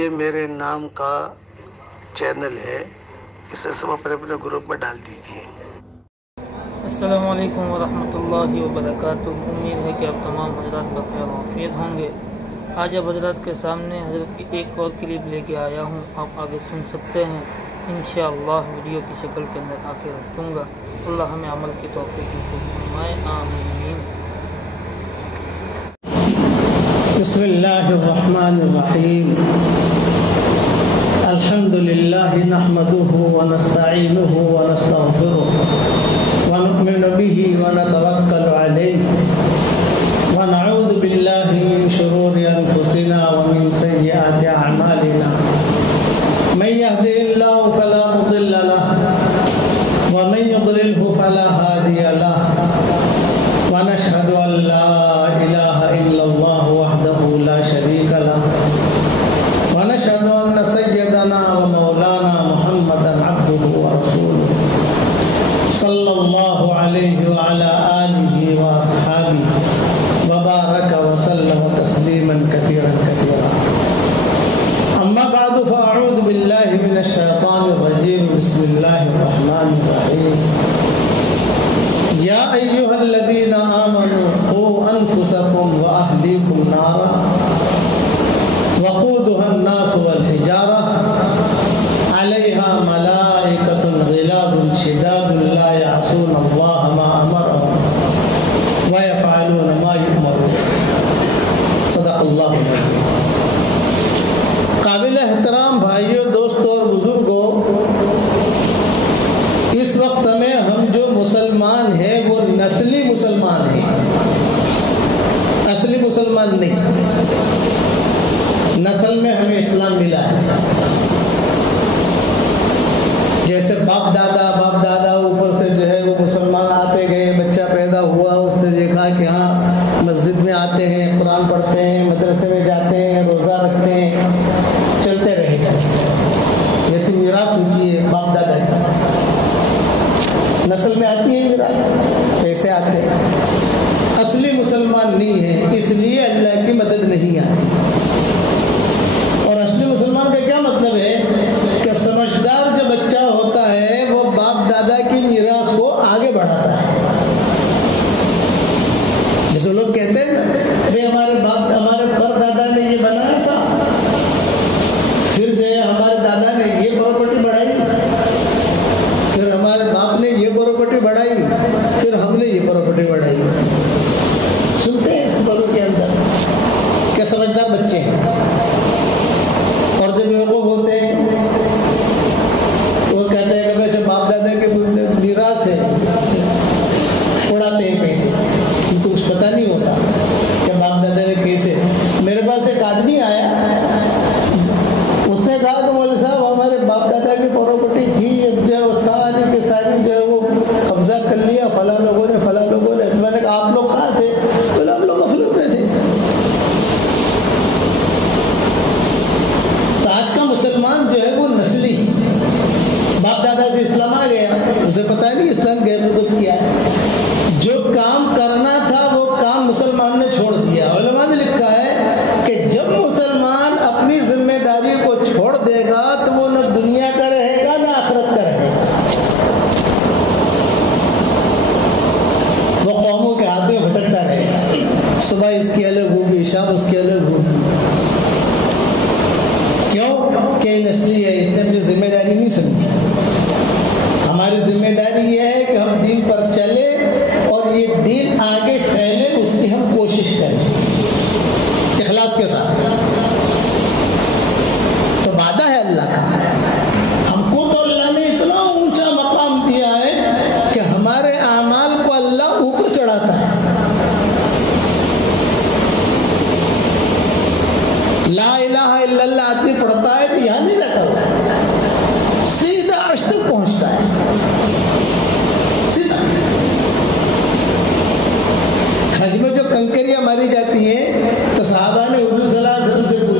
یہ میرے نام کا چینل ہے، اسے سب اپنے اپنے گروپ میں ڈال دیجیے۔ السلام علیکم ورحمۃ اللہ وبرکاتہ۔ امید ہے کہ آپ تمام حضرات بخیر و عافیت ہوں گے۔ آج اب حضرات کے سامنے حضرت کی ایک اور کلپ لے کے آیا ہوں، آپ آگے سن سکتے ہیں انشاءاللہ۔ ویڈیو کی شکل کے اندر آخر رکھوں گا۔ اللہ ہمیں عمل کی توفیق نصیب فرمائے، آمین۔ بسم اللہ الرحمن الرحیم۔ الحمد للہ نحمده ونستعینه ونستغفره ونؤمن به ونتوکل علیہ ونعوذ باللہ من شرور انفسنا ومن سیئات اعمالنا، من يهده الله فلا مضل له ومن يضلله فلا هادي له، ونشهد ان لا اله الا الله وحده لا شريك له، ونشهد ان سيدنا ومولانا محمدا عبده ورسوله صلى الله عليه وعلى آله وأصحابه وبارك وسلم تسليما كثيرا كثيرا، أما بعد فأعوذ بالله من الشيطان الرجيم، بسم الله الرحمن الرحيم۔ يا أيها الذين آمنوا قوا أنفسكم وأهليكم نارا وقودها الناس والحجارة عليها ملائكة غلاظ شداد لا يعصون الله ما أمرهم ويفعلون ما يؤمرون، صدق اللہ العظیم۔ قابل احترام بھائیوں، دوستوں اور بزرگوں، اس وقت میں ہم جو مسلمان ہیں وہ نسلی مسلمان ہیں، اصلی مسلمان نہیں۔ نسل میں ہمیں اسلام ملا ہے، جیسے باپ دادا اوپر سے جو ہے وہ مسلمان آتے گئے، بچہ پیدا ہوا، اس نے دیکھا کہ ہاں مسجد میں آتے ہیں، قرآن پڑھتے ہیں، مدرسے میں جاتے ہیں، روزہ رکھتے ہیں، چلتے رہے گا۔ جیسے میراث ہوتی ہے باپ دادا کی، نسل میں آتی ہے میراث، پیسے آتے ہیں۔ اصلی مسلمان نہیں ہے، اس لیے اللہ کی مدد نہیں آتی۔ اور اصلی مسلمان کا کیا مطلب ہے کہ سمجھدار جو بچہ ہوتا ہے وہ باپ دادا کی میراث کو آگے بڑھاتا ہے۔ جیسے لوگ کہتے ہیں ہمارے پر دادا نے یہ بنایا تھا، پھر جو ہے ہمارے دادا نے یہ پراپرٹی بڑھائی، پھر ہمارے باپ نے یہ پراپرٹی بڑھائی، پھر ہم نے یہ پراپرٹی بڑھائی۔ سنتے ہیں اس باروں کے اندر کہ سمجھدار بچے ہیں، اور جب بیوقوف ہوتے ہیں وہ کہتے ہیں کہ بھائی جب باپ دادا کے میراث ہے، اڑاتے ہیں پیسے، ان کو کچھ پتہ نہیں ہوتا کہ باپ دادا نے کیسے۔ میرے پاس ایک آدمی آیا، اس نے کہا کہ مولوی صاحب ہمارے باپ دادا کی پراپرٹی تھی، اب جو ہے وہ ساری کے ساری جو ہے وہ قبضہ کر لیا فلاں لوگوں نے۔ میں نے کہا آپ لوگ کہاں تھے؟ بولے آپ لوگ غفلت میں تھے۔ تو آج کا مسلمان جو ہے وہ نسلی، باپ دادا سے اسلام آ گیا، اسے پتہ نہیں اسلام کی حقیقت کیا ہے۔ جو کام کرنا تھا وہ کام مسلمان نے چھوڑ دیا۔ علماء نے لکھا ہے کہ جب مسلمان اپنی ذمہ داری کو چھوڑ دے گا تو وہ نہ دنیا کا رہے گا نہ آخرت کا رہے گا، وہ قوموں کے ہاتھ میں بھٹکتا رہے گا۔ صبح اس کی الگ ہوگی، شام اس کی الگ ہوگی۔ کیوں کہ نسلی ہے، اس نے اپنی ذمہ داری نہیں سمجھی۔ ہماری ذمہ داری یہ ہے کہ ہم دین پر چلے اور یہ دین آگے پھیلے، اس کی ہم کوشش کریں اخلاص کے ساتھ۔ تو وعدہ ہے اللہ کا، ہم کو تو اللہ نے اتنا اونچا مقام دیا ہے کہ ہمارے اعمال کو اللہ اوپر چڑھاتا ہے۔ لا الہ الا اللہ آدمی پڑھتا ہے تو یہاں نہیں رہتا، سیدھا عرش تک پہنچتا ہے، سیدھا۔ حج میں جو کنکریاں ماری جاتی ہیں تو صحابہ نے حضور صلی اللہ علیہ وسلم سے پوچھا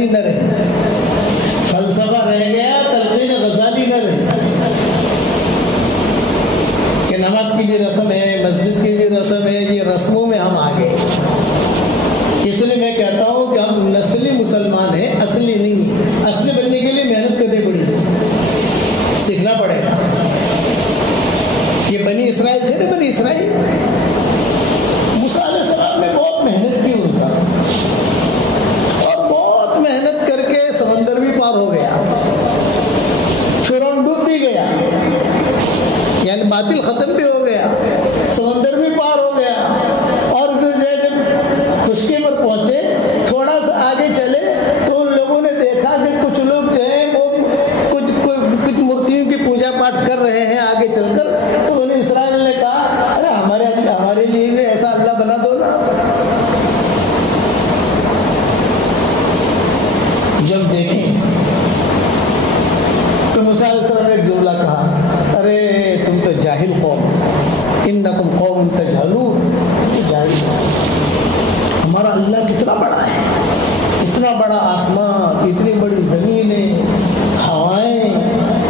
غزالی نہ رہی، فلسفہ رہ گیا، تلقین غزالی نہ رہی کہ نماز کی بھی رسم ہے، مسجد کی بھی رسم ہے، یہ رسموں میں ہم آ گئے۔ اس لیے میں کہتا ہوں کہ ہم نسلی مسلمان ہیں، اصلی نہیں۔ اصلی بننے کے لیے محنت کرنی پڑے گی، سیکھنا پڑے گا۔ یہ بنی اسرائیل تھے نا، بنی اسرائیل، موسیٰ علیہ السلام نے بہت محنت کی ان کا، اور بہت محنت کر کے سمندر بھی پار ہو گیا، فرعون ڈوب بھی گیا، یعنی باطل ختم بھی ہو گیا، سمندر بھی پار ہو گیا، اور پھر جب خشکی پر پہنچے، تھوڑا سا آگے چلے تو ان لوگوں نے دیکھا کہ کچھ لوگ جو ہیں وہ کچھ مورتیوں کی پوجا پاٹ کر رہے ہیں آگے چل کر۔ تو انہیں اسرائیل نے کہا ارے ہمارے لیے بھی ایسا اللہ بنا دو نا۔ جب دیکھیں تو موسیٰ علیہ السلام نے ایک جملہ کہا، ارے تم تو جاہل قوم، انکم قوم تجہلون، جاہل قوم۔ ہمارا اللہ کتنا بڑا ہے، اتنا بڑا آسمان، اتنی بڑی زمینیں، ہوائیں،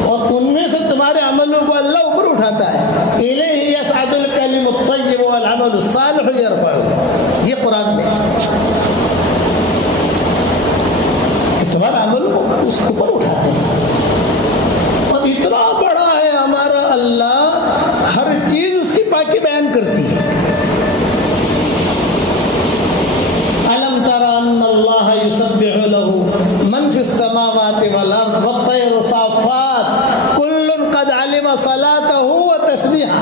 اور ان میں سے تمہارے عملوں کو اللہ اوپر اٹھاتا ہے۔ الیہ یصعد الکلم الطیب والعمل الصالح یرفعہ، یہ قرآن میں کہ تمہارا عمل اس کے اوپر اٹھاتا ہے۔ اور اتنا بڑا ہے ہمارا اللہ، ہر چیز اس کی پاکی بیان کرتی ہے۔ أَلَمْ تَرَ أَنَّ اللَّهَ يُسَبِّحُ لَهُ مَنْ فِي السَّمَاوَاتِ وَالْأَرْضِ وَالطَّيْرُ صَافَّاتٍ كُلٌّ قَدْ عَلِمَ صَلَاتَهُ وَتَسْبِيحَهُ۔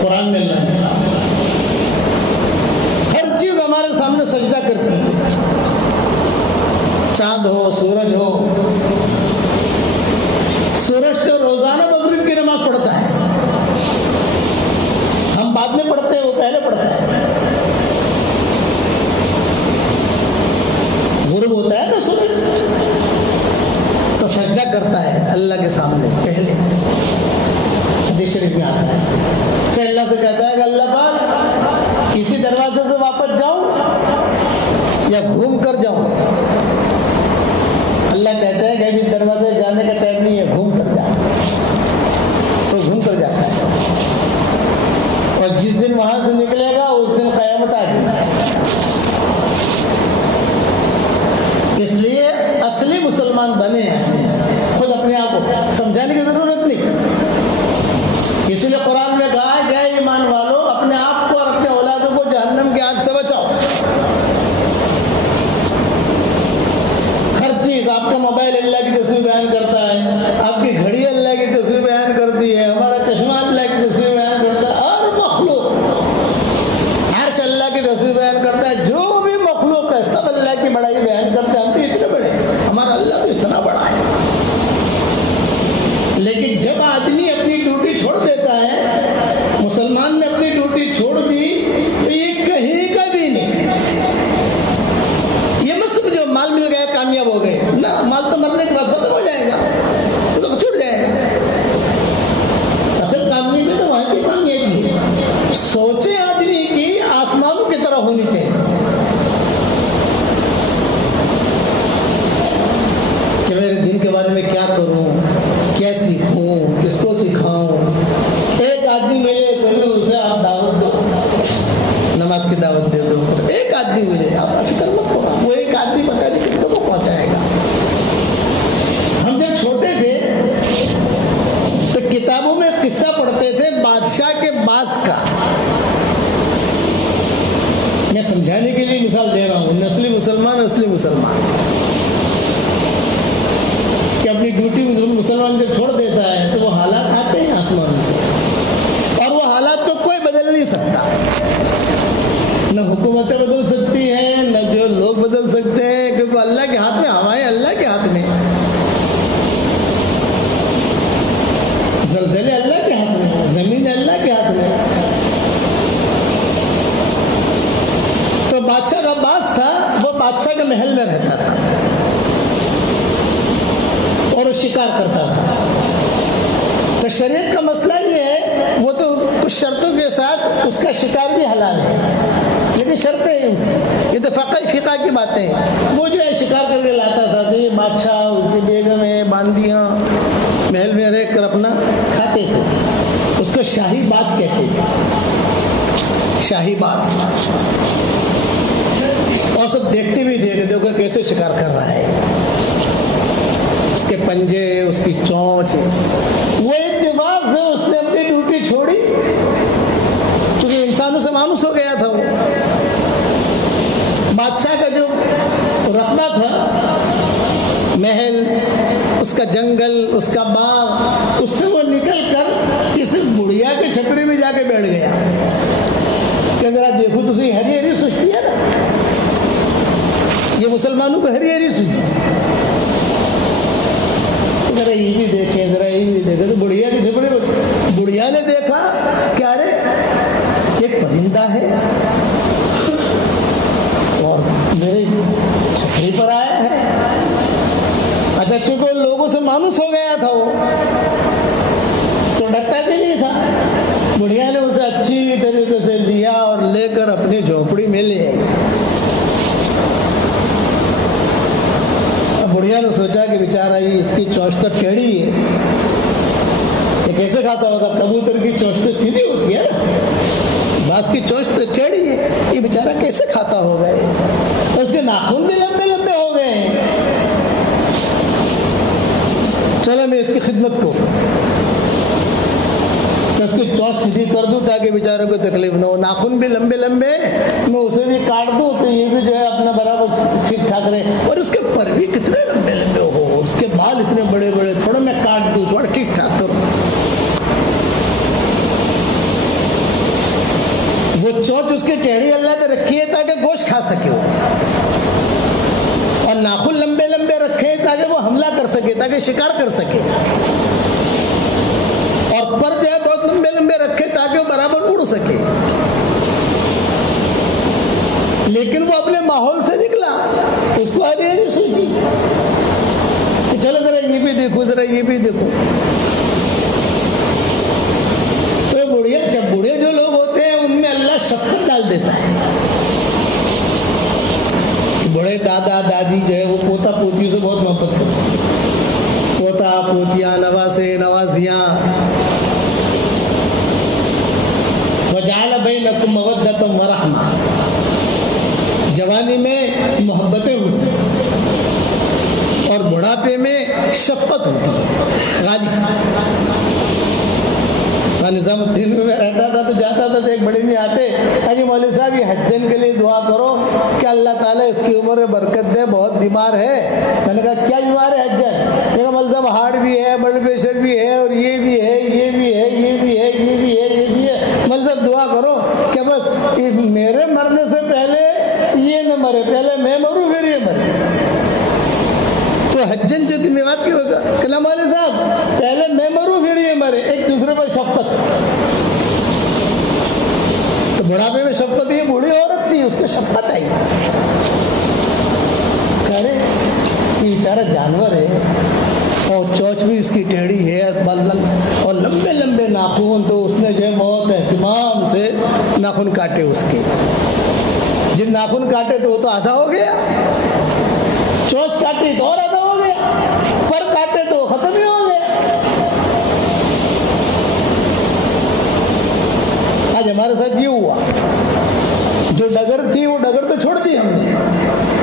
قرآن میں اللہ نے کہا ہر چیز ہمارے سامنے سجدہ کرتی ہے، چاند ہو، سورج ہو۔ سورج تو روزانہ مغرب کی نماز پڑھتا ہے، ہم بعد میں پڑھتے ہیں، وہ پہلے پڑھتا ہے۔ غروب ہوتا ہے نا سورج، تو سجدہ کرتا ہے اللہ کے سامنے پہلے، حدیث شریف میں آتا ہے۔ پھر اللہ سے کہتا ہے کہ اللہ پاک اسی دروازے سے واپس جاؤں یا گھوم کر جاؤں؟ اللہ کہتا ہے کہ ابھی دروازے جانے کا ٹائم نہیں ہے، گھوم کر جا، تو گھوم کر جاتا ہے۔ اور جس دن وہاں سے نکلے گا اس دن قیامت آ گئی۔ اس لیے اصلی مسلمان بنے ہیں، خود اپنے آپ کو سمجھانے کی ضرورت نہیں۔ اس لیے قرآن میں کہا ہے کہ اے ایمان والو، اپنے آپ کو اور اپنے اولادوں کو جہنم کی آگ سے بچاؤ۔ ہر چیز، آپ کا موبائل اللہ کی تصویر بیان کرتا ہے، آپ کی گھڑی اللہ کی تصویر بیان کرتی ہے، ہمارا چشمہ اللہ کی تصویر بیان کرتا ہے، ہر مخلوق عرش اللہ کی تصویر بیان کرتا ہے، جو بھی مخلوق ہے سب اللہ کی بڑائی بیان کرتے ہیں۔ ہم تو اتنے بڑے ہیں، ہمارا اللہ تو اتنا بڑا ہے۔ لیکن جب آدمی اپنی ڈیوٹی چھوڑ دیتا ہے، مسلمان نے اپنی ڈیوٹی چھوڑ دی، تو یہ کہیں کا بھی نہیں۔ یہ مت سمجھو مال مل گیا کامیاب ہو گئے، نہ، مال تو مرنے کے بعد ختم ہو جائے گا، وہ تو چھوٹ جائے گا۔ اصل کامیابی تو وہاں کی کامیابی ہے۔ سوچے آدمی کی آسمانوں کی طرح ہونی چاہیے کہ میرے دین کے بارے میں کیا کروں، کیا سیکھوں، کس کو سکھاؤں۔ ایک آدمی ملے تو اسے آپ دعوت دو، نماز کی دعوت دے دو۔ ایک آدمی ملے، آپ فکر مت کرو، وہ ایک آدمی پتہ نہیں کتنے کو پہنچائے گا۔ ہم جب چھوٹے تھے تو کتابوں میں قصہ پڑھتے تھے بادشاہ کے باز کا۔ میں سمجھانے کے لیے مثال دے رہا ہوں، نسلی مسلمان اصلی مسلمان، کہ اپنی ڈیوٹی مسلمان جب چھوڑ دیتا ہے تو وہ حالات آتے ہیں آسمانوں سے، اور وہ حالات کو کوئی بدل نہیں سکتا۔ نہ حکومتیں بدل سکتی ہیں، نہ جو لوگ بدل سکتے ہیں، کیونکہ اللہ کے ہاتھ میں، ہوائیں اللہ کے ہاتھ میں، زلزلے اللہ کے ہاتھ میں، زمین اللہ کے ہاتھ میں۔ تو بادشاہ کا باز تھا، وہ بادشاہ کے محل میں رہتا تھا اور وہ شکار کرتا تھا۔ تو شریعت کا مسئلہ یہ ہے، وہ تو کچھ شرطوں کے ساتھ اس کا شکار بھی حلال ہے، لیکن شرطیں ہیں اس کی. یہ تو فقہ کی باتیں ہیں. وہ جو ہے شکار کر کے لاتا تھا تو یہ بادشاہ اس کی بیگمیں باندیاں محل میں رہ کر اپنا کھاتے تھے. اس کو شاہی باز کہتے تھے. شاہی باز. اور سب دیکھتے بھی تھے کہ دیکھو کیسے شکار کر رہا ہے. اس کے پنجے, اس کی چونچ. وہ اتفاق سے اس نے اپنی ڈیوٹی چھوڑی کیونکہ انسانوں سے مانوس ہو گیا تھا. وہ بادشاہ کا جو رقبہ تھا, محل, اس کا جنگل, اس کا باغ, اس سے وہ نکل کر کسی بڑھیا کے چھپڑے میں جا کے بیٹھ گیا کہ ذرا دیکھو تو صحیح, ہری ہری سوچتی ہے نا یہ مسلمانوں کو, ہری ہری سوچی. ذرا یہ بھی دیکھیں, ذرا یہ بھی دیکھیں. تو بڑھیا کے چھپڑے میں بڑھیا نے دیکھا کیا رے ایک پرندہ ہے اور میرے چھپڑی پر آیا ہے. اچھا چونکہ لوگوں سے مانوس ہو گیا تھا وہ تو ڈرتا بھی نہیں تھا. بڑھیا نے اسے اچھی طریقے سے لیا اور لے کر اپنی جھونپڑی میں لے آئی. اب بڑھیا نے سوچا کہ بیچارہ یہ اس کی چونچ تو ٹیڑھی ہے, یہ کیسے کھاتا ہوگا. کبوتر کی چونچ تو سیدھی ہوتی ہے نا, باز کی چونچ تو ٹیڑھی ہے, یہ بیچارہ کیسے کھاتا ہوگا. اس کے ناخن بھی لمبے لمبے ہو گئے ہیں. چلو میں اس کی خدمت کو اس کی چونچ سیدھی کر دوں تاکہ بیچاروں کو تکلیف نہ ہو. ناخن بھی لمبے لمبے, میں اسے بھی کاٹ دوں تو یہ بھی جو ہے اپنا برابر ٹھیک ٹھاک رہے. اور اس کے پر بھی کتنے لمبے لمبے ہو, اس کے بال اتنے بڑے بڑے, تھوڑا میں کاٹ دوں, تھوڑا ٹھیک ٹھاک کروں. وہ چونچ اس کی ٹیڑھی اللہ نے رکھی ہے تاکہ گوشت کھا سکے وہ, اور ناخن لمبے لمبے رکھے تاکہ وہ حملہ کر سکے, تاکہ شکار کر سکے. اور پر جو ہے بہت لمبے لمبے رکھے تاکہ وہ برابر اڑ سکے. لیکن وہ اپنے ماحول سے نکلا, اس کو ہری ہری سوچی کہ چلو ذرا یہ بھی دیکھو, ذرا یہ بھی دیکھو. تو بوڑھے جو لوگ ہوتے ہیں ان میں اللہ شفقت ڈال دیتا ہے. بڑے دادا دادی جو ہے وہ پوتا پوتی سے بہت محبت کرتے ہیں. پوتا پوتیاں, نواسے نوازیاں. وجعل بینکم مودۃ ورحمہ. جوانی میں محبتیں ہوتی ہیں اور بڑھاپے میں شفقت ہوتی ہے غالب. نظام الدین میں رہتا تھا تو جاتا تھا تو ایک بڑے میں آتے, حاجی مولوی صاحب یہ حجن کے لیے دعا کرو کہ اللہ تعالیٰ اس کی عمر میں برکت دے, بہت بیمار ہے. میں نے کہا کیا بیمار ہے حجن؟ مولوی صاحب ہارٹ بھی ہے, بلڈ پریشر بھی ہے, اور یہ بھی ہے, یہ بھی ہے, یہ بھی ہے, یہ بھی ہے, یہ بھی ہے. مولوی صاحب دعا کرو کہ بس میرے مرنے سے پہلے یہ نہ مرے, پہلے میں مروں پھر یہ مرے. تو حجن جو ذمہ واد کی ہوگا کہ مولوی صاحب پہلے میں مروں پھر یہ مرے, ایک دوسرے پر شفقت. تو بڑھاپے میں شفقت, یہ بوڑھی عورت تھی, اس کو شفقت آئی. کہہ رہے یہ بیچارہ جانور ہے اور چونچ بھی اس کی ٹیڑھی ہے اور لمبے لمبے ناخن, تو اس نے جو ہے بہت اہتمام سے ناخن کاٹے اس کے. جن ناخن کاٹے تو وہ تو آدھا ہو گیا, چونچ کاٹی تو اور آدھا ہو گیا, پر کاٹے تو ختم ہی ہو گیا. آج ہمارے ساتھ یہ ہوا, جو ڈگر تھی وہ ڈگر تو چھوڑ دی ہم نے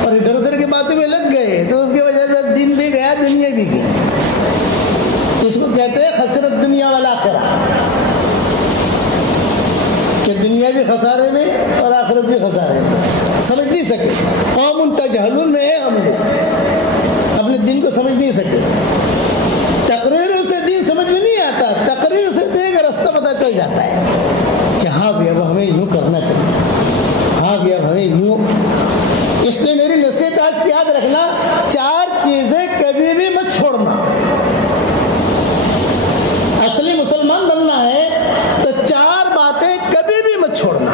اور ادھر ادھر کی باتوں میں لگ گئے, تو اس کی وجہ سے دن بھی گیا, دنیا بھی گئی. اس کو کہتے ہیں خسرت دنیا والآخرہ, کہ دنیا بھی خسارے میں اور آخرت بھی خسارے میں. سمجھ نہیں سکے, قوم تجہلون میں ہے ہم لوگ, اپنے دین کو سمجھ نہیں سکے. تقریروں سے دین سمجھ میں نہیں آتا, تقریر سے دیکھ راستہ پتہ چل جاتا ہے کہ ہاں بھی اب ہمیں یوں کرنا چاہیے, ہاں بھی اب ہمیں یوں. اس لیے میری نصیحت آج کی یاد رکھنا, 4 چیزیں کبھی بھی مت چھوڑنا. اصلی مسلمان بننا ہے تو 4 باتیں کبھی بھی مت چھوڑنا.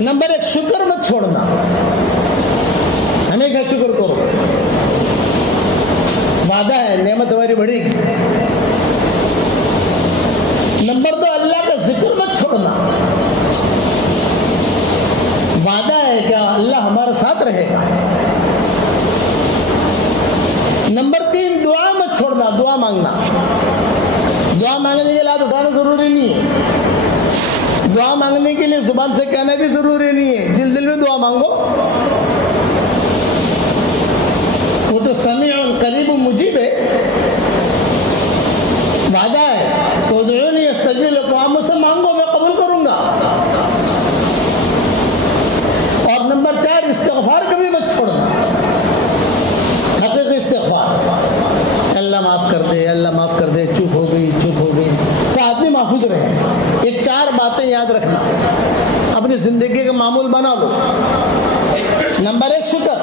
نمبر 1, شکر مت چھوڑنا, ہمیشہ شکر کرو. وعدہ ہے نعمت ہماری بڑھے گی. نمبر 2, اللہ کا ذکر مت چھوڑنا. تمہارے ساتھ رہے گا۔ نمبر 3، دعا مت چھوڑنا، دعا مانگنا۔ دعا مانگنے کے لیے ہاتھ اٹھانا ضروری نہیں ہے، دعا مانگنے کے لیے زبان سے کہنا بھی ضروری نہیں ہے، دل دل میں دعا مانگو، وہ تو سمیع قریب مجیب ہے، وعدہ ہے، ادعونی استجب لکم، آپ مجھ سے مانگو میں قبول کروں گا۔ اور نمبر 4، استغفار کبھی مت چھوڑنا، حقیقی استغفار، اللہ معاف کر دے، اللہ معاف کر دے، چپ ہو گئی، چپ ہو گئی، تو آدمی محفوظ رہے۔ یہ 4 باتیں یاد رکھنا، اپنی زندگی کا معمول بنا لو۔ نمبر 1، شکر،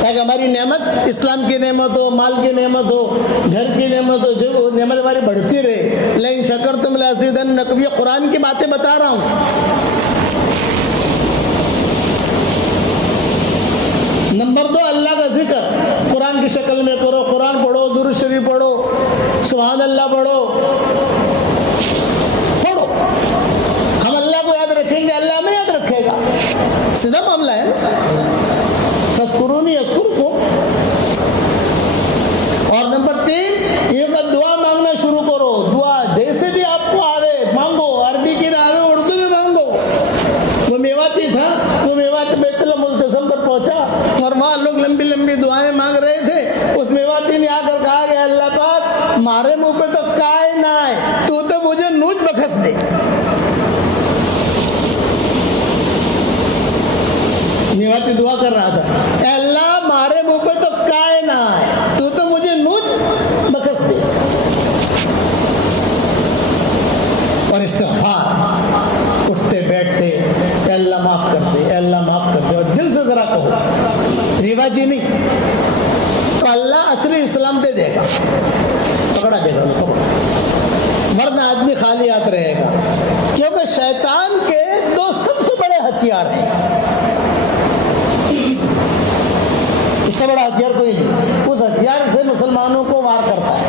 تاکہ ہماری نعمت، اسلام کی نعمت ہو، مال کی نعمت ہو، گھر کی نعمت ہو، جو نعمت ہماری بڑھتی رہے۔ لئن شکرتم لأزیدنکم، یہ قرآن کی باتیں بتا رہا ہوں۔ نمبر 2، اللہ کا ذکر قرآن کی شکل میں کرو، قرآن پڑھو، درود شریف پڑھو، سبحان اللہ پڑھو۔ ہم اللہ کو یاد رکھیں گے، اللہ ہمیں یاد رکھے گا، سیدھا معاملہ ہے نا۔ فاذکرونی اذکرکم۔ اور نمبر 3، یہ دعا مانگنا شروع کرو، دعا جیسے بھی آپ کو آوے مانگو، عربی کی نہ آوے اردو میں مانگو۔ وہ میواتی تھا، وہ میواتی بیت اللہ ملتزم پر پہنچا اور وہاں لوگ لمبی لمبی دعائیں مانگ رہے تھے۔ اس میواتی نے آ کر کہا کہ اللہ پاک، ہمارے منہ پہ تو کائے نہ آئے، تو مجھے نوچ بخس دے۔ میواتی دعا کر رہا تھا، اے اللہ ہمارے منہ پہ تو کائے نہ آئے، تو مجھے نوچ بخس دے۔ اور استغفار، اٹھتے بیٹھتے، اے اللہ معاف کر دے، اے اللہ معاف کر دے، اور دل سے ذرا کہو، رواجی نہیں، تو اللہ اصلی اسلام دے دے گا، پکڑا دے گا، ورنہ آدمی خالی ہاتھ رہے گا، کیونکہ شیطان کے 2 سب سے بڑے ہتھیار ہیں۔ اس سے بڑا ہتھیار کوئی نہیں، اس ہتھیار سے مسلمانوں کو وار کرتا ہے،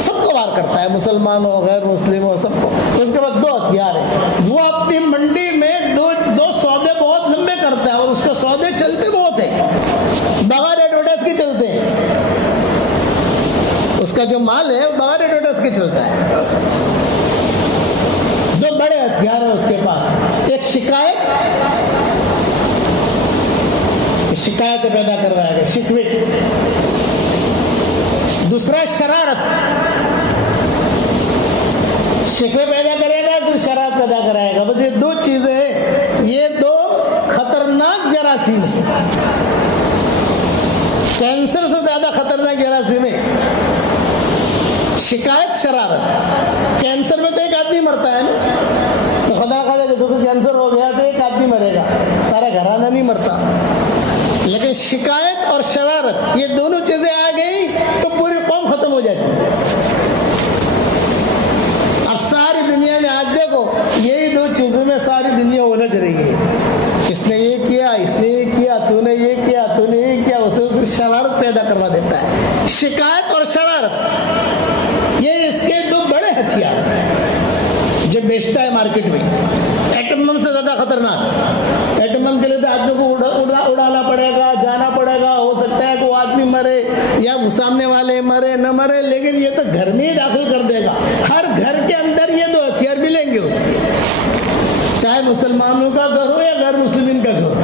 سب کو وار کرتا ہے، مسلمانوں، غیر مسلموں، سب کو۔ اس کے بعد 2 ہتھیار ہیں، وہ اپنی منڈی میں دو سودے بہت لمبے کرتا ہے، اور اس کے سودے چلتے بہت ہیں، بغیر ایڈورٹائز کے چلتے ہیں، اس کا جو مال ہے وہ بغیر ایڈورٹائز کے چلتا ہے۔ 2 بڑے ہتھیار ہیں اس کے پاس، ایک شکایت پیدا کروائے گا، شکوے، دوسرا شرارت، شکوے پیدا کرے گا، پھر شرارت پیدا کرائے گا۔ بس یہ 2 چیزیں ہیں، یہ 2 خطرناک جراثیم ہیں، کینسر سے زیادہ خطرناک جراثیم ہے شکایت، شرارت۔ کینسر میں تو ایک آدمی مرتا ہے نا، تو خدا خدا کسی کو کینسر ہو گیا تو ایک آدمی مرے گا، سارا گھرانہ نہیں مرتا۔ لیکن شکایت اور شرارت، یہ دونوں چیزیں آ گئی تو پوری قوم ختم ہو جاتی ہے۔ اب ساری دنیا میں آج دیکھو، یہی 2 چیزوں میں ساری دنیا الجھ رہی ہے، اس نے یہ کیا، اس نے یہ کیا، تو نے یہ کیا، تو نے یہ کیا، اسے پھر شرارت پیدا کروا دیتا ہے۔ شکایت اور شرارت، یہ اس کے 2 بڑے ہتھیار ہیں جو بیچتا ہے مارکیٹ میں۔ ایٹم بم سے زیادہ خطرناک، ایٹم بم کے لیے تو آدمی کو اڑانا پڑے گا، جانا پڑے گا، ہو سکتا ہے کہ وہ آدمی مرے یا سامنے والے مرے نہ مرے، لیکن یہ تو گھر میں ہی داخل کر دے گا۔ ہر گھر کے اندر یہ 2 ہتھیار بھی لیں گے اس کے، چاہے مسلمانوں کا گھر ہو یا غیر مسلمین کا گھر ہو،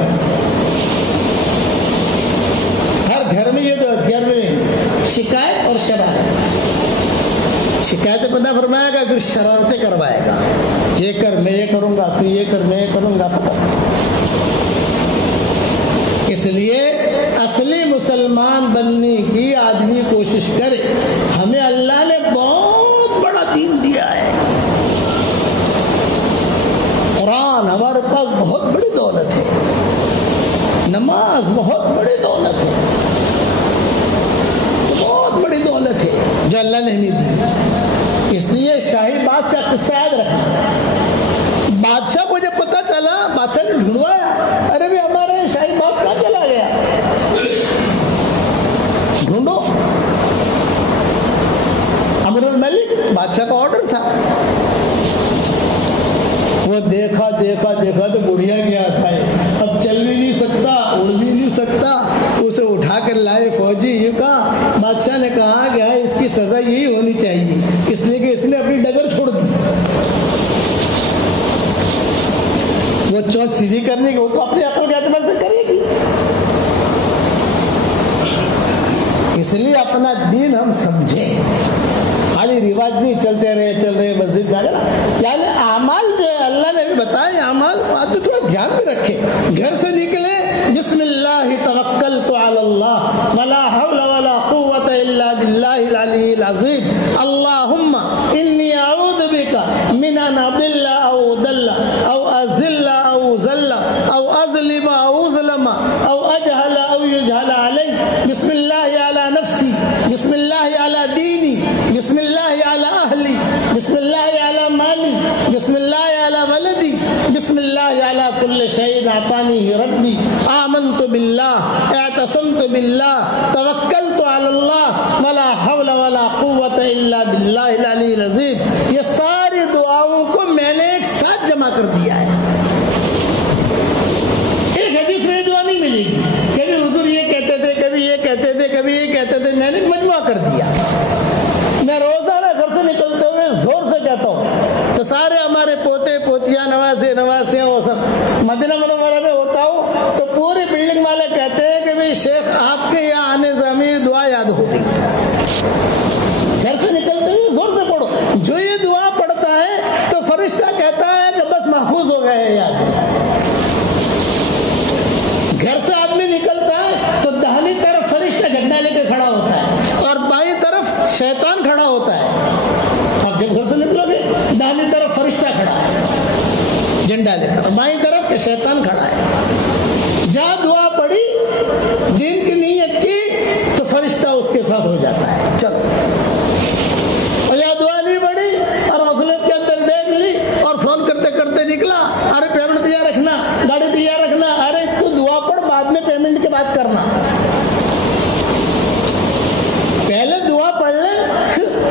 ہر گھر میں یہ 2 ہتھیار بھی لیں گے، شکایت اور شرارت۔ شکایتیں پیدا فرمائے گا، پھر شرارتیں کروائے گا، یہ کر میں یہ کروں گا، تو یہ کر میں یہ کروں گا۔ اس لیے اصلی مسلمان بننے کی آدمی کوشش کرے۔ ہمیں اللہ نے بہت بڑا دین دیا ہے، قرآن ہمارے پاس بہت بڑی دولت ہے، نماز بہت بڑی دولت ہے، بہت بڑی دولت ہے جو اللہ نے ہمیں دی۔ اس لیے شاہی باز کا قصہ یاد رکھنا، بادشاہ کو جب پتا چلا، بادشاہ نے ڈھونڈوایا، ارے بھی ہمارے شاہی باز کہاں چلا گیا، ڈھونڈو۔ امر الملک بادشاہ کا آرڈر تھا، وہ دیکھا تو بڑھیا گیا تھا، اب چل بھی نہیں سکتا، عقل کے اعتبار سے کرے گی. اس لیے اپنا دین ہم سمجھیں، خالی رواج نہیں چلتے رہے مسجد میں. یعنی اعمال جو ہے اللہ نے بھی بتایا، اعمال آدمی تھوڑا دھیان میں رکھے. گھر سے نکلے بسم اللہ توکلت علی اللہ ولا حول ولا قوت الا باللہ العلی العظیم اللہم انی اعوذ بک من ان اضل او اضل او ازل او زل او اظلم او اظلم او اجہل او یجہل علی. بسم اللہ علی نفسی، بسم اللہ علی دینی، بسم اللہ علی اہلی، بسم اللہ علی مالی، بسم اللہ علی ولدی، بسم اللہ علی کل شیء اعطانی ربی، آمنت باللہ، اعتصمت باللہ، توکلت علی اللہ، ولا حول ولا قوت الا باللہ العلی العظیم. یہ ساری دعاؤں کو میں نے ایک ساتھ جمع کر دیا ہے. ایک حدیث میں دعا نہیں ملے گی، کبھی حضور یہ کہتے تھے، کبھی یہ کہتے تھے، کبھی یہ کہتے تھے. میں نے مجموعہ کر دیا. میں روزانہ گھر سے نکلتے ہوئے زور سے کہتا ہوں تو سارے ہمارے پوتے پوتیاں نواسیاں وہ سب مدینہ منورہ میں ہوتا ہوں تو پوری بلڈنگ والے کہتے ہیں کہ بھئی شیخ آپ کے یہاں آنے سے ہمیں دعا یاد ہو گئی. گھر سے نکلتے ہوئے زور سے پڑھو. جو یہ دعا پڑھتا ہے تو فرشتہ کہتا ہے کہ بس محفوظ ہو گئے یاد. گھر سے آدمی نکلتا ہے تو دہنی طرف فرشتہ جھنڈا لے کے کھڑا ہوتا ہے اور بائیں طرف شیطان کھڑا ہوتا ہے. آپ جب گھر سے نکلو گے دہنی طرف فرشتہ کھڑا ہے جھنڈا لے کر، بائیں طرف شیطان کھڑا ہے. جہاں دعا پڑھی دین کی نیت کی تو فرشتہ اس کے ساتھ ہو جاتا ہے. چلو، اور یا دعا نہیں پڑھی اور غفلت کے اندر بیگ لی اور فون کرتے کرتے نکلا، ارے پیمنٹ تیار رکھنا، گاڑی تیار رکھنا. ارے تو دعا پڑھ، بعد میں پیمنٹ کے بعد کرنا. پہلے دعا پڑھ لیں.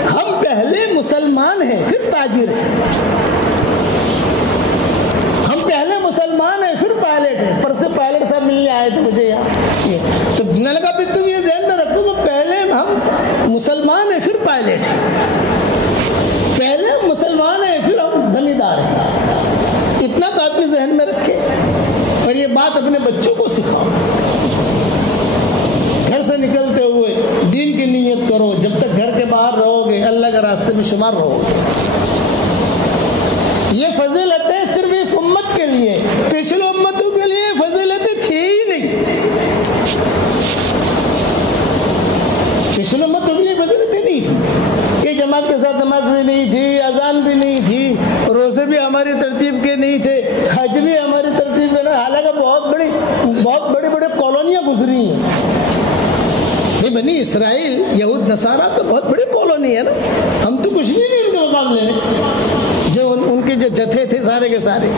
ہم پہلے مسلمان ہیں پھر تاجر ہیں. ہم پہلے مسلمان ہیں پھر پائلٹ ہیں. پرسوں پائلٹ صاحب ملنے آئے تھے مجھے یہاں، تو نے لگا پھر تم یہ ذہن میں رکھو کہ پہلے ہم مسلمان ہیں پھر پائلٹ ہیں، پہلے مسلمان ہیں پھر ہم زمیندار ہیں. اتنا تو آدمی ذہن میں رکھے اور یہ بات اپنے بچوں کو سکھاؤ. گھر سے نکلتے ہوئے دین کی نیت کرو. جب تک گھر کے باہر رہو گے اللہ کے راستے میں شمار رہو گے. یہ فضیلتیں صرف اس امت کے لیے، پچھلے امتوں کے لیے فضیلتیں تھی ہی نہیں. پچھلے امتوں کے لیے فضیلتیں نہیں تھی. یہ جماعت کے ساتھ نماز بھی نہیں تھی، اذان بھی نہیں تھی، روزے بھی ہماری ترتیب کے نہیں تھے، حج بھی ہماری ترتیب کے نہیں. حالانکہ بہت بڑی کالونیاں گزری ہیں. بنی اسرائیل یہود نصارہ تو بہت بڑی کالونی ہے نا. ہم تو کچھ بھی نہیں ان کے مقابلے میں. جو ان کے جو جتھے تھے سارے کے سارے،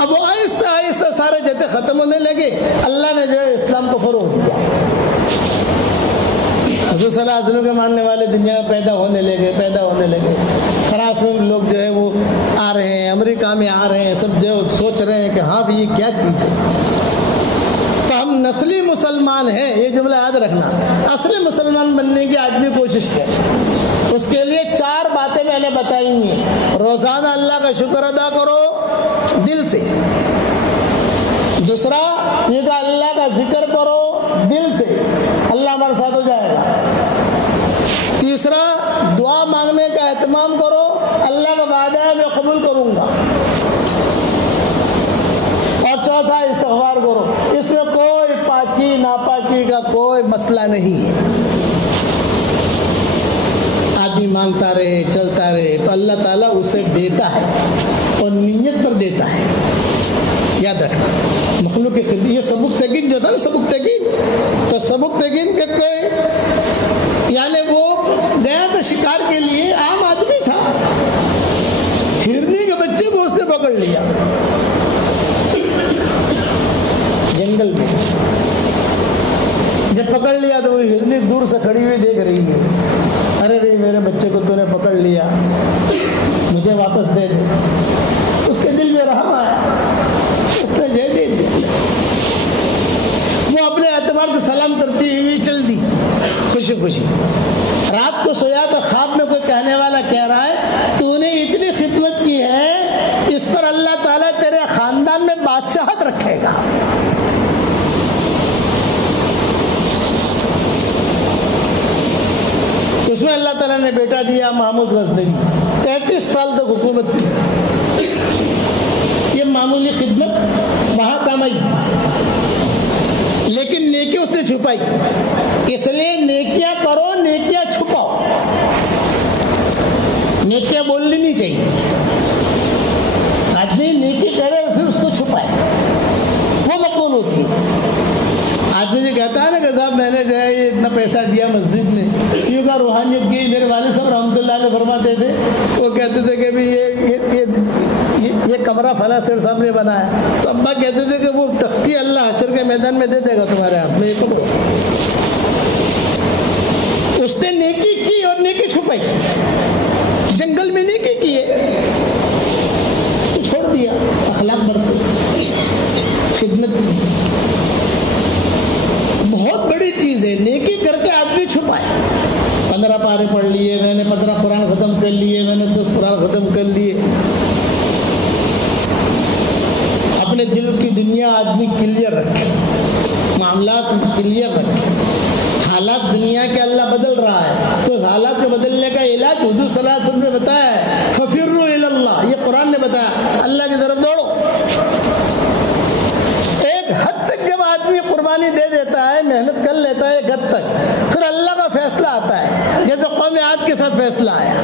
اب وہ آہستہ آہستہ سارے جتھے ختم ہونے لگے. اللہ نے جو ہے اسلام کو فروغ دیا. حضور صلی اللہ علیہ وسلم کے ماننے والے دنیا میں پیدا ہونے لگے. فرانس میں لوگ جو ہے وہ آ رہے ہیں، امریکہ میں آ رہے ہیں، سب جو سوچ رہے ہیں کہ ہاں بھی یہ کیا چیز ہے. تو ہم نسلی مسلمان ہیں، یہ جملہ یاد رکھنا. اصلی مسلمان بننے کی آدمی کوشش کرے. اس کے لیے 4 باتیں میں نے بتائی ہیں. روزانہ اللہ کا شکر ادا کرو دل سے. دوسرا یہ کہ اللہ کا ذکر کرو دل سے، اللہ ہمارے ساتھ ہو جائے گا. تیسرا دعا مانگنے کا اہتمام کرو، اللہ کا وعدہ ہے میں قبول کروں گا. اور چوتھا استغفار کرو. اس میں کوئی پاکی ناپاکی کا کوئی مسئلہ نہیں ہے. آدمی مانگتا رہے چلتا رہے تو اللہ تعالیٰ اسے دیتا ہے اور نیت پر دیتا ہے. یاد رکھنا. مخلوق کی خدمت، یہ سبق تگین جو تھا نا، سبق تگین، تو سبق تگین کے کوئی یعنی وہ گیا تھا شکار کے لیے، عام آدمی تھا. ہرنی کے بچے کو اس نے پکڑ لیا جنگل میں. جب پکڑ لیا تو وہ ہرنی دور سے کھڑی ہوئی دیکھ رہی ہے. ارے بھائی میرے بچے کو تو نے پکڑ لیا، مجھے واپس دے دے. اس کے دل میں رحم آیا، اس نے دے دی. وہ اپنے اعتبار سے سلام کرتی ہوئی چل دی خوشی خوشی. رات کو سویا تو خواب میں کوئی کہنے والا کہہ رہا ہے تو نے اتنی خدمت کی ہے، اس پر اللہ تعالیٰ تیرے خاندان میں بادشاہت رکھے گا. نے بیٹا دیا محمود غزنوی، 33 سال تک حکومت کی، یہ معمولی خدمت وہاں کام آئی، لیکن نیکی اس نے چھپائی. اس لیے نیکیاں کرو، نیکیاں چھپاؤ. نیکیاں بولنی نہیں چاہیے. آدمی نیکی کرے اور پھر اس کو چھپائے، وہ مقبول ہوتی ہے. آدمی جو کہتا ہے نا کہ صاحب میں نے جو ہے یہ اتنا پیسہ دیا مسجد میں، یہ کا روحانیت کی. میرے والد صاحب رحمۃ اللہ علیہ فرماتے تھے، وہ کہتے تھے کہ یہ کمرہ فلاں سیٹ صاحب نے بنایا، تو ابا کہتے تھے کہ وہ تختی اللہ حشر کے میدان میں دے دے گا تمہارے ہاتھ میں، یہ پکڑو. اس نے نیکی کی اور نیکی چھپائی. جنگل میں نیکی کی ہے تو چھوڑ دیا، اخلاق برتے، خدمت کی. بہت بڑی چیز ہے نیکی کر کے آدمی چھپائے. 15 پارے پڑھ لیے میں نے، 15 قرآن ختم کر لیے میں نے، 10 قرآن ختم کر لیے. اپنے دل کی دنیا آدمی کلیئر رکھے، معاملات کلیئر رکھے. حالات دنیا کے اللہ بدل رہا ہے تو اس حالات کے بدلنے کا علاج حضور صلی اللہ علیہ وسلم نے بتایا ہے، ففروا الی اللہ. یہ قرآن نے بتایا، اللہ کی طرف دوڑو. ایک حد تک جب آدمی قربانی دے دیتا ہے، محنت کر لیتا ہے ایک حد تک، پھر اللہ کا فیصلہ آتا ہے. جیسے قوم عاد کے ساتھ فیصلہ آیا،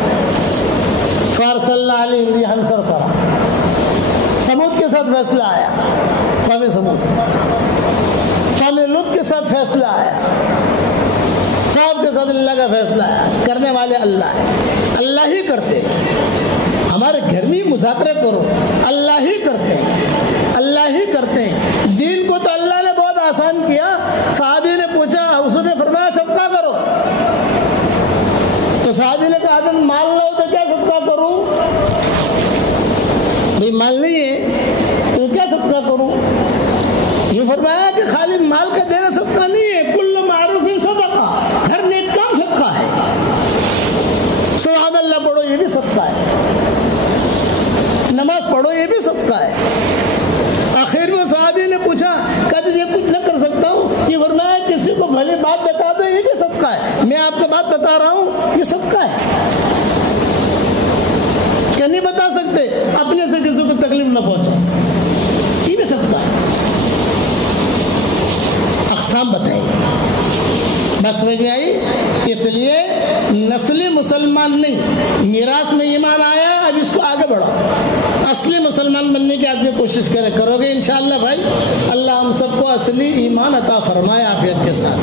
فارسلنا علیہم ریحا صرصرا. سمود کے ساتھ فیصلہ آیا، قوم سمود. قوم لوط کے ساتھ فیصلہ آیا، صاحب کے ساتھ اللہ کا فیصلہ ہے. کرنے والے اللہ ہے، اللہ ہی کرتے ہیں. ہمارے گھر میں مذاکرے کرو، اللہ ہی کرتے ہیں، اللہ ہی کرتے ہیں. دین کو تو اللہ نے بہت آسان کیا. صحابی نے پوچھا، اس نے فرمایا صدقہ کرو. تو صحابی نے کہا تم مال لو تو کیا صدقہ کروں؟ بھائی مال نہیں ہے تو کیا صدقہ کروں؟ یہ فرمایا کہ خالی مال کا دینا صدقہ نہیں ہے، کل معروف صدقہ، ہر نیک کام صدقہ ہے. سبحان اللہ پڑھو یہ بھی صدقہ ہے، نماز پڑھو یہ بھی صدقہ ہے. آخر میں صحابی نے پوچھا، کہتے یہ کچھ نہ کر سکتا ہوں. یہ فرمایا کسی کو بھلی بات بتا دو یہ بھی صدقہ ہے. میں آپ کو بات بتا رہا ہوں یہ صدقہ ہے. کیا نہیں بتا سکتے؟ اپنے سے کسی کو تکلیف نہ پہنچے، یہ بھی صدقہ ہے. اقسام بتائی، بس سمجھ میں آئی. اس لیے نسلی مسلمان نہیں، میراث میں ایمان آیا اب اس کو آگے بڑھاؤ. اصلی مسلمان بننے کی آدمی کوشش کرو گے انشاءاللہ بھائی. اللہ ہم سب کو اصلی ایمان عطا فرمائے عافیت کے ساتھ.